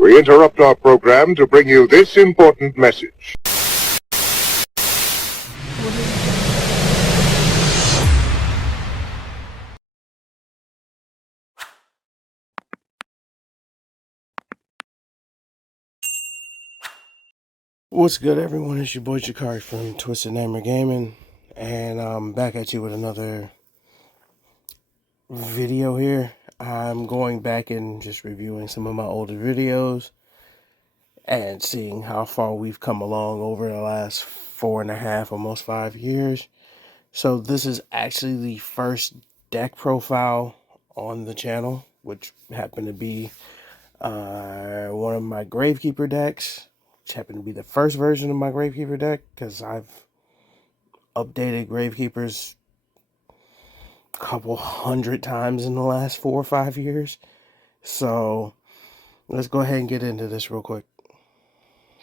We interrupt our program to bring you this important message. What's good, everyone? It's your boy Jakari from Twisted Nightmare Gaming, and I'm back at you with another video here. I'm going back and just reviewing some of my older videos and seeing how far we've come along over the last 4.5, almost 5 years. So this is actually the first deck profile on the channel, which happened to be one of my Gravekeeper decks, which happened to be the first version of my Gravekeeper deck, because I've updated Gravekeepers a couple hundred times in the last 4 or 5 years. So let's go ahead and get into this real quick.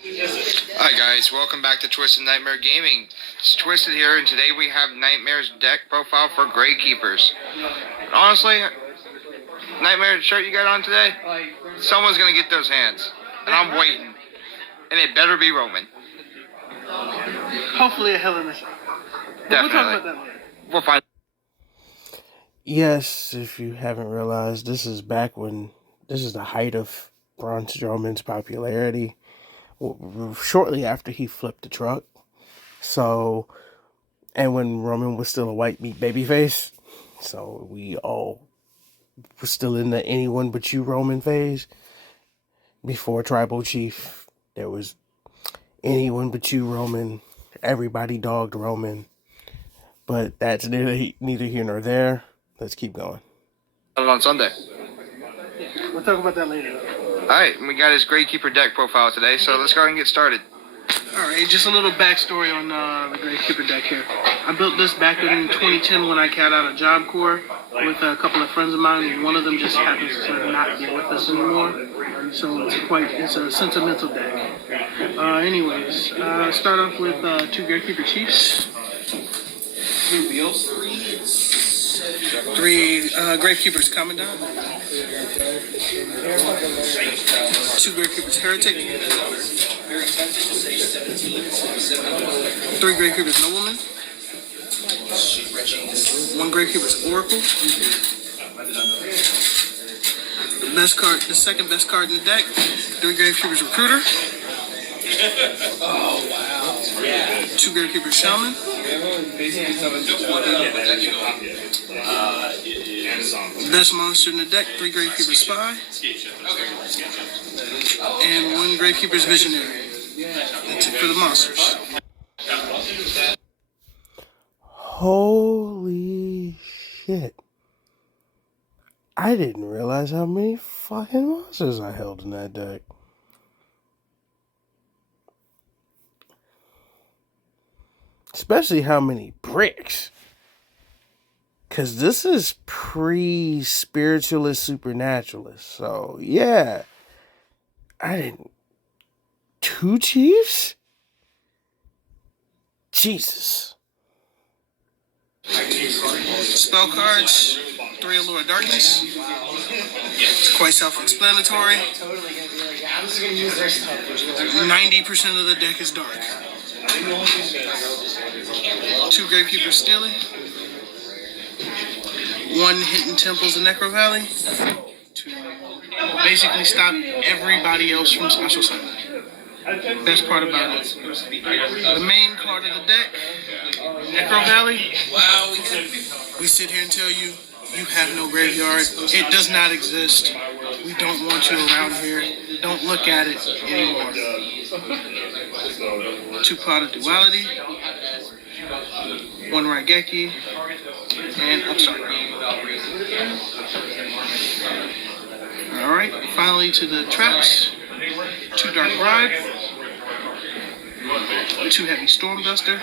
Hi guys, welcome back to Twisted Nightmare Gaming. It's Twisted here, and today we have Nightmare's deck profile for Gravekeepers. Honestly, Nightmare, the shirt you got on today, someone's gonna get those hands, and I'm waiting. And it better be Roman. Hopefully a Hell in a Cell. We'll talk about that later. We'll find. Yes, if you haven't realized, this is back when, this is the height of Braun Strowman's popularity, shortly after he flipped the truck. So, and when Roman was still a white meat babyface, so we all were still in the anyone but you Roman phase. Before Tribal Chief, there was anyone but you Roman. Everybody dogged Roman. But that's neither here nor there. Let's keep going. On Sunday. Yeah, we'll talk about that later. Alright, we got his Gravekeeper deck profile today, so let's go ahead and get started. Alright, just a little backstory on the Gravekeeper deck here. I built this back in 2010 when I got out of Job Corps with a couple of friends of mine, and one of them just happens to not be with us anymore. So it's a sentimental deck. Start off with 2 Gravekeeper Chiefs. 3 Gravekeepers Commandant. 2 Gravekeepers Heretic. 3 Gravekeepers Nobleman. 1 Gravekeepers Oracle. The second best card in the deck, 3 Gravekeepers Recruiter. 2 Gravekeepers Shaman. Best monster in the deck, 3 Gravekeepers Spy. And 1 Gravekeepers Visionary. That's it for the monsters. Holy shit. I didn't realize how many fucking monsters I held in that deck. Especially how many bricks. Because this is pre-spiritualist supernaturalist. So, yeah. I didn't... 2 chiefs? Jesus. Spell cards, 3 Allure of Darkness. It's quite self-explanatory. 90% of the deck is dark. 2 Gravekeeper Stealing. 1 Hidden Temples in Necro Valley. To basically stop everybody else from special summon. Best part about it. The main card of the deck, Necro Valley. We sit here and tell you, you have no graveyard. It does not exist. We don't want you around here. Don't look at it anymore. 2 Pot of Duality. 1 Raigeki. And Upstart. Alright, finally to the traps. 2 Dark Bribe. 2 Heavy Stormduster.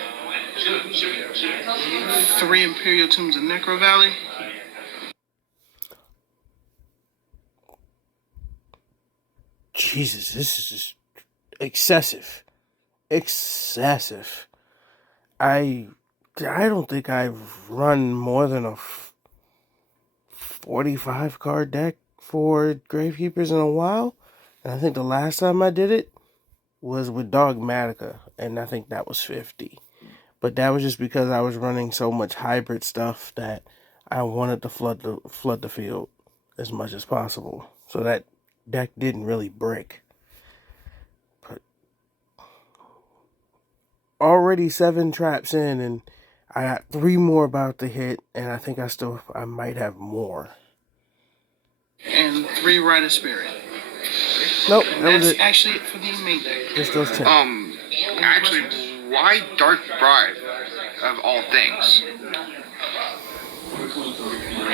3 Imperial Tombs in Necro Valley. Jesus, this is just excessive. Excessive. I don't think I've run more than a 45 card deck for Gravekeepers in a while. And I think the last time I did it was with Dogmatica, and I think that was 50. But that was just because I was running so much hybrid stuff that I wanted to flood the field as much as possible. So that deck didn't really break. But already 7 traps in, and I got 3 more about to hit, and I think I might have more. And 3 Rite of Spirit. Nope, And that was that's it. actually it for the main deck. Just those 10. Actually, why Dark Bribe of all things?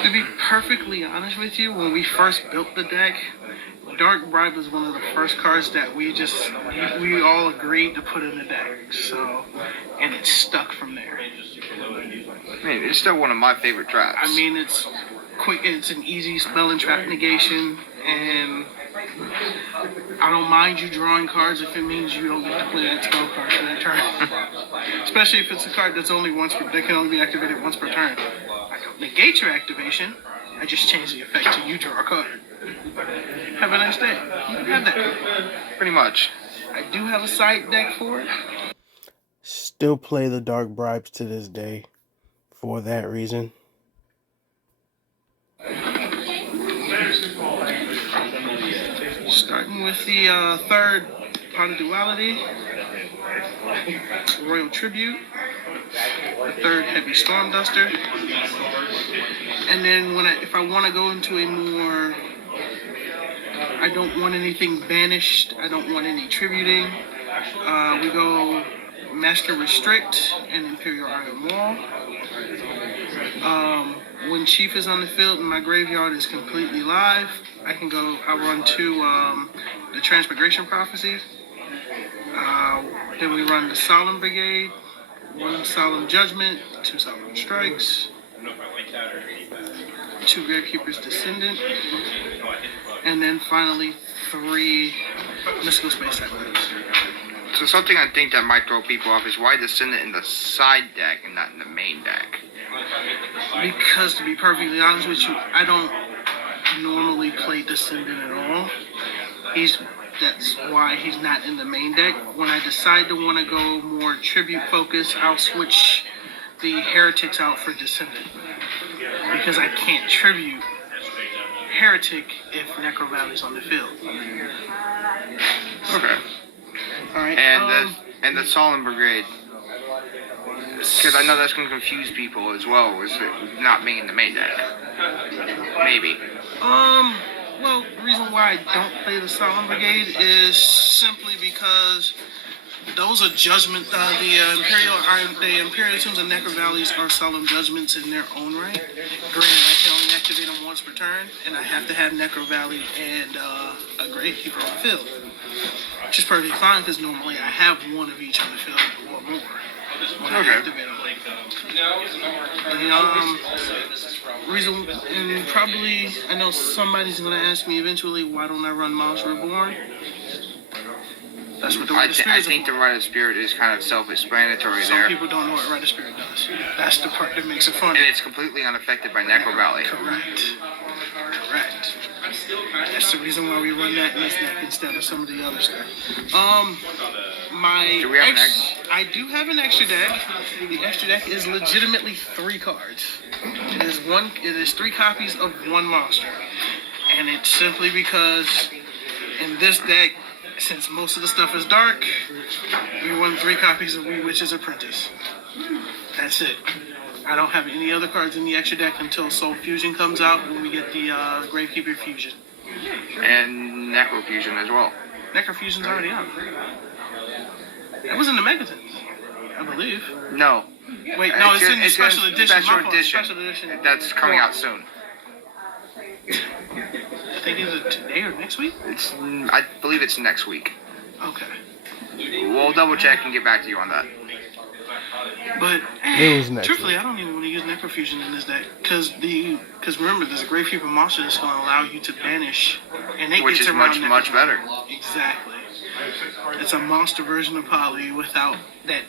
To be perfectly honest with you, when we first built the deck, Dark Bribe was one of the first cards that we all agreed to put in the deck. So, and it stuck from there. I mean, it's still one of my favorite traps. I mean, it's quick. It's an easy spell and trap negation, and I don't mind you drawing cards if it means you don't get to play that spell card for that turn. Especially if it's a card that's that can only be activated once per turn. I don't negate your activation. I just change the effect to you draw a card. Have a nice day. You can have that. Pretty much. I do have a side deck for it. Still play the Dark Bribes to this day for that reason. Starting with the third Pot of Duality, Royal Tribute, the third Heavy Storm Duster, and then if I want to go into a more, I don't want anything banished, I don't want any tributing, we go Master Restrict and Imperial Iron Wall. When Chief is on the field and my graveyard is completely live, I run 2 the Transmigration Prophecy. Then we run the Solemn Brigade, 1 Solemn Judgment, 2 Solemn Strikes, 2 Gravekeeper's Descendant, and then finally 3 Mystical Space Cyclones. So something I think that might throw people off is why Descendant in the side deck and not in the main deck? Because to be perfectly honest with you, I don't normally play Descendant at all. That's why he's not in the main deck. When I decide to want to go more tribute focus, I'll switch the Heretics out for Descendant. Because I can't tribute Heretic if Necro Valley's on the field. Okay. Alright. And the Solemn Brigade. Because I know that's going to confuse people as well, with it not being in the main deck. Maybe. Well, the reason why I don't play the Solemn Brigade is simply because those are judgment. The Imperial Tombs and Necro Valleys are solemn judgments in their own right. Granted, I can only activate them once per turn, and I have to have Necro Valley and a Gravekeeper on the field. Which is perfectly fine because normally I have one of each on the field or more when I activate them. Reason, and probably, I know somebody's going to ask me eventually, why don't I run Miles Reborn? That's what the Rite of Spirit is. I think the Rite of Spirit is kind of self-explanatory there. Some people don't know what Rite of Spirit does. That's the part that makes it fun. And it's completely unaffected by Necro Valley. Correct. That's the reason why we run that in this deck instead of some of the other stuff. I do have an extra deck. The extra deck is legitimately 3 cards. It is 3 copies of 1 monster. And it's simply because in this deck, since most of the stuff is dark, we run 3 copies of Wee Witch's Apprentice. That's it. I don't have any other cards in the extra deck until Soul Fusion comes out when we get the Gravekeeper Fusion. And Necro Fusion as well. Necro Fusion's already out. That was in the Megatons, I believe. No. Wait, no, it's in the special edition. Special edition. That's coming out soon. I think it's today or next week? I believe it's next week. Okay. We'll double check and get back to you on that. But It was next truthfully, week. I don't even want to use Necrofusion in this deck because remember, there's a Gravekeeper monster that's going to allow you to banish, and it Which gets is around much better. Exactly. It's a monster version of Poly without that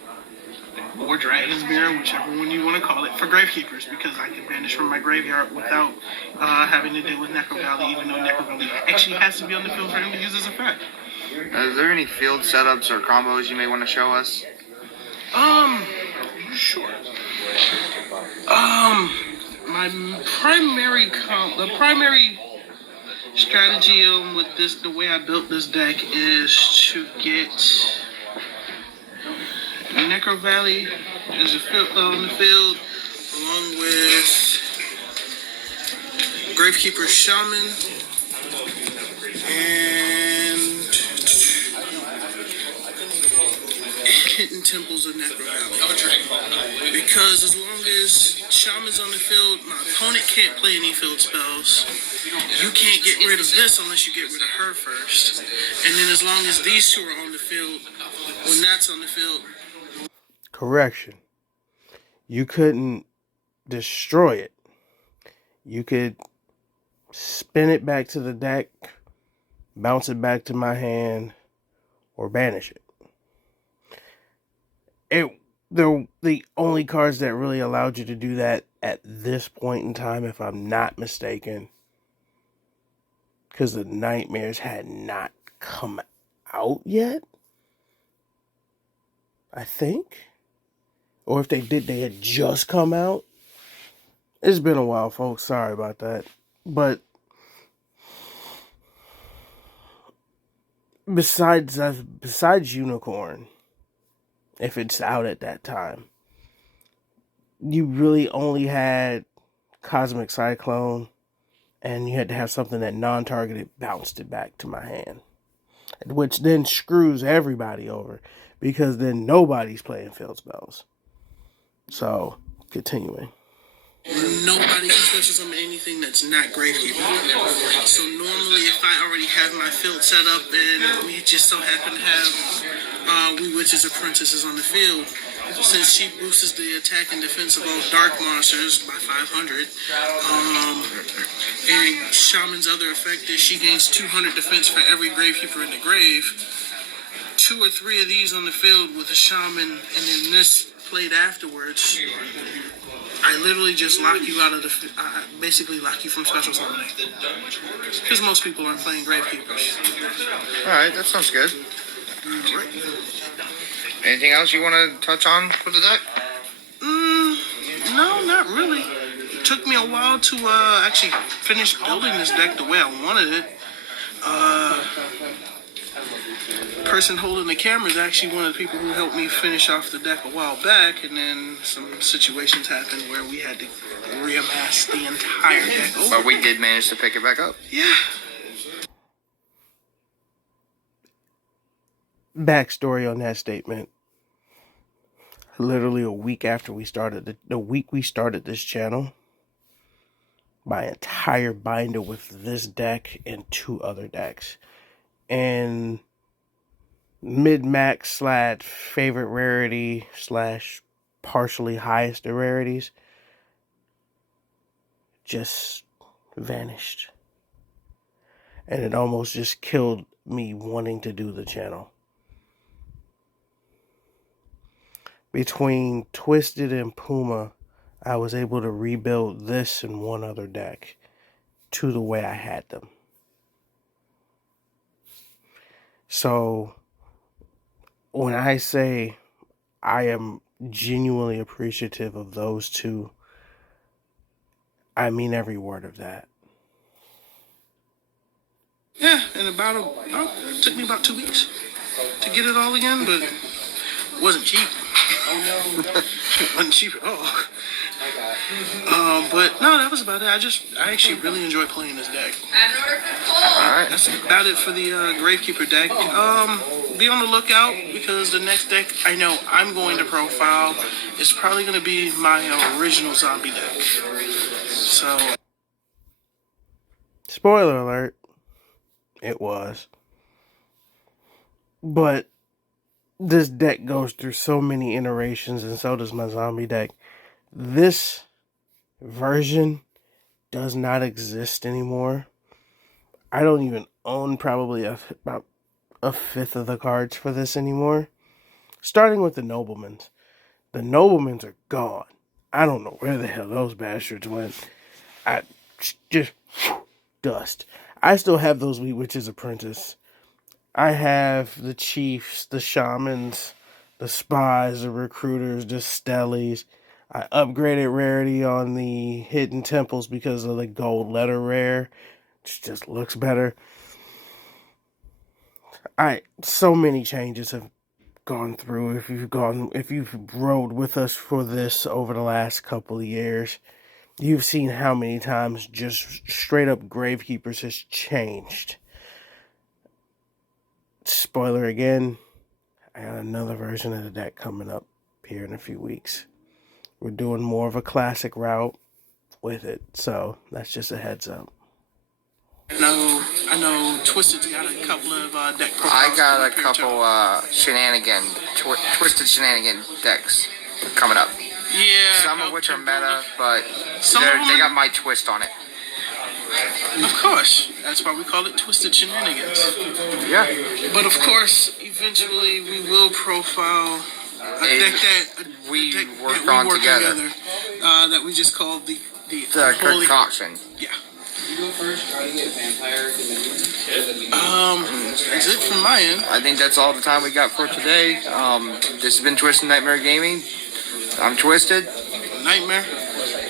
or Dragon's Mirror, whichever one you want to call it, for Gravekeepers, because I can banish from my graveyard without having to deal with Necro Valley, even though Necro Valley actually has to be on the field for him to use his effect. Is there any field setups or combos you may want to show us? Sure. My the primary strategy with this, the way I built this deck, is to get Necro Valley as on the field, along with Gravekeeper Shaman and Hidden Temples of Necro Valley. Because as long as Shaman's on the field, my opponent can't play any field spells. You can't get rid of this unless you get rid of her first. And then as long as these two are on the field, when that's on the field... Correction. You couldn't destroy it. You could spin it back to the deck, bounce it back to my hand, or banish it. They're the only cards that really allowed you to do that at this point in time, if I'm not mistaken, because the Nightmares had not come out yet, I think. Or if they did, they had just come out. It's been a while, folks. Sorry about that. But besides Unicorn, if it's out at that time, you really only had Cosmic Cyclone, and you had to have something that non-targeted bounced it back to my hand, which then screws everybody over, because then nobody's playing field spells. So, continuing. Nobody can special summon anything that's not Gravekeeper. So normally, if I already have my field set up and we just so happen to have We Witches or Princesses on the field, since she boosts the attack and defense of all dark monsters by 500, and Shaman's other effect is she gains 200 defense for every Gravekeeper in the grave, 2 or 3 of these on the field with a Shaman, and then this played afterwards, I literally just lock you out of the... basically lock you from special summoning. Because most people aren't playing Gravekeepers. Alright, that sounds good. Right. Anything else you want to touch on for the deck? No, not really. It took me a while to actually finish building this deck the way I wanted it. Person holding the camera is actually one of the people who helped me finish off the deck a while back, and then some situations happened where we had to reamass the entire deck over. But we did manage to pick it back up. Yeah. Backstory on that statement. Literally a week after we started, the week we started this channel, my entire binder with this deck and 2 other decks. And mid-max / favorite rarity / partially highest of rarities just vanished. And it almost just killed me wanting to do the channel. Between Twisted and Puma, I was able to rebuild this and 1 other deck to the way I had them. So when I say I am genuinely appreciative of those 2, I mean every word of that. Yeah, and it took me about 2 weeks to get it all again, but it wasn't cheap. It wasn't cheap at all. But no, that was about it. I actually really enjoy playing this deck. Alright, that's about it for the Gravekeeper deck. Be on the lookout, because the next deck I know I'm going to profile is probably going to be my original zombie deck. So, spoiler alert, it was. But this deck goes through so many iterations, and so does my zombie deck. This version does not exist anymore. I don't even own probably about a fifth of the cards for this anymore. Starting with the Noblemans. The noblemans are gone. I don't know where the hell those bastards went. I just dust. I still have those Wheat Witches Apprentice. I have the chiefs, the shamans, the spies, the recruiters, the stellies. I upgraded rarity on the hidden temples because of the gold letter rare, which just looks better. So many changes have gone through. If you've rode with us for this over the last couple of years, you've seen how many times just straight up Gravekeepers has changed. Spoiler again, I got another version of the deck coming up here in a few weeks. We're doing more of a classic route with it, so that's just a heads up. I know Twisted's got a couple of deck profiles. I got a couple twisted shenanigan decks coming up. Yeah. Some of which are meta, but they got my twist on it. Of course. That's why we call it Twisted Shenanigans. Yeah. But of course, eventually we will profile a deck that we work on together. That we just call the concoction. Yeah. You go first, try to get vampire. That's it from my end. I think that's all the time we got for today. This has been Twisted Nightmare Gaming. I'm Twisted. Nightmare.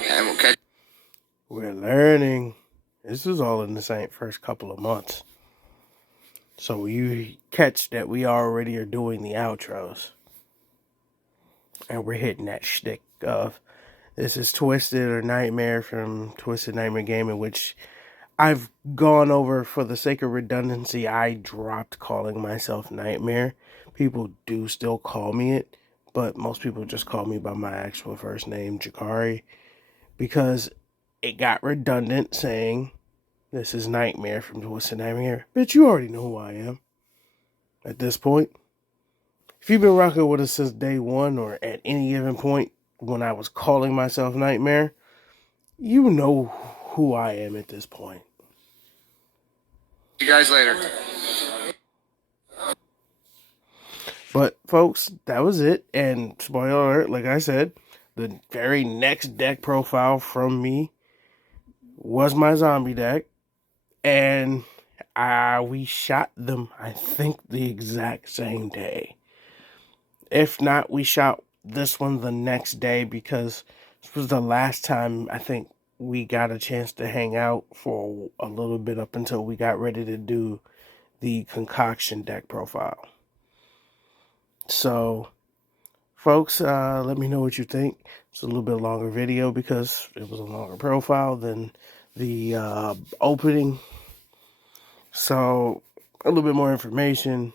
And we'll catch. We're learning. This is all in the first couple of months. So you catch that we already are doing the outros. And we're hitting that shtick of this is Twisted or Nightmare from Twisted Nightmare Gaming, which I've gone over for the sake of redundancy. I dropped calling myself Nightmare. People do still call me it, but most people just call me by my actual first name, Jakari, because it got redundant saying this is Nightmare from Twisted Nightmare. Bitch, you already know who I am at this point. If you've been rocking with us since day one or at any given point when I was calling myself Nightmare, you know who I am at this point. See you guys later. But folks, that was it. And spoiler alert, like I said, the very next deck profile from me was my zombie deck. And we shot them, I think, the exact same day. If not, we shot this one the next day because this was the last time I think we got a chance to hang out for a little bit up until we got ready to do the concoction deck profile. So, folks, let me know what you think. It's a little bit longer video because it was a longer profile than the opening. So, a little bit more information.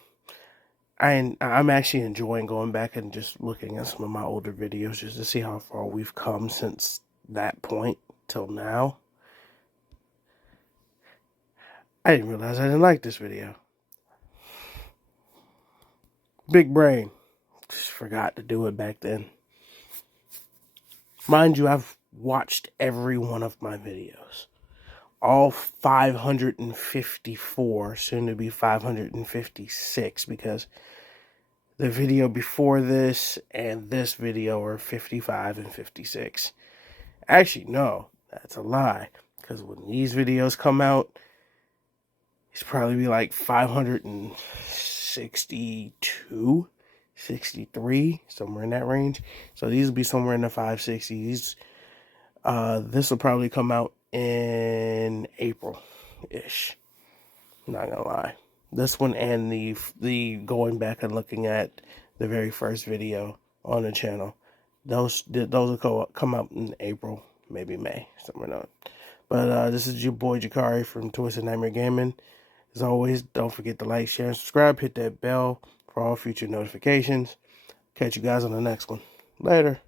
I'm actually enjoying going back and just looking at some of my older videos just to see how far we've come since that point till now. I didn't realize I didn't like this video. Big brain. Just forgot to do it back then. Mind you, I've watched every one of my videos. All 554, soon to be 556, because the video before this and this video are 55 and 56. Actually, no, that's a lie, because when these videos come out, it's probably be like 562, 63, somewhere in that range. So these will be somewhere in the 560s. This will probably come out in April-ish. Not gonna lie. This one and the going back and looking at the very first video on the channel. Those will come out in April, maybe May, somewhere like that. But this is your boy Jakari from Twisted Nightmare Gaming. As always, don't forget to like, share, and subscribe. Hit that bell for all future notifications. Catch you guys on the next one. Later.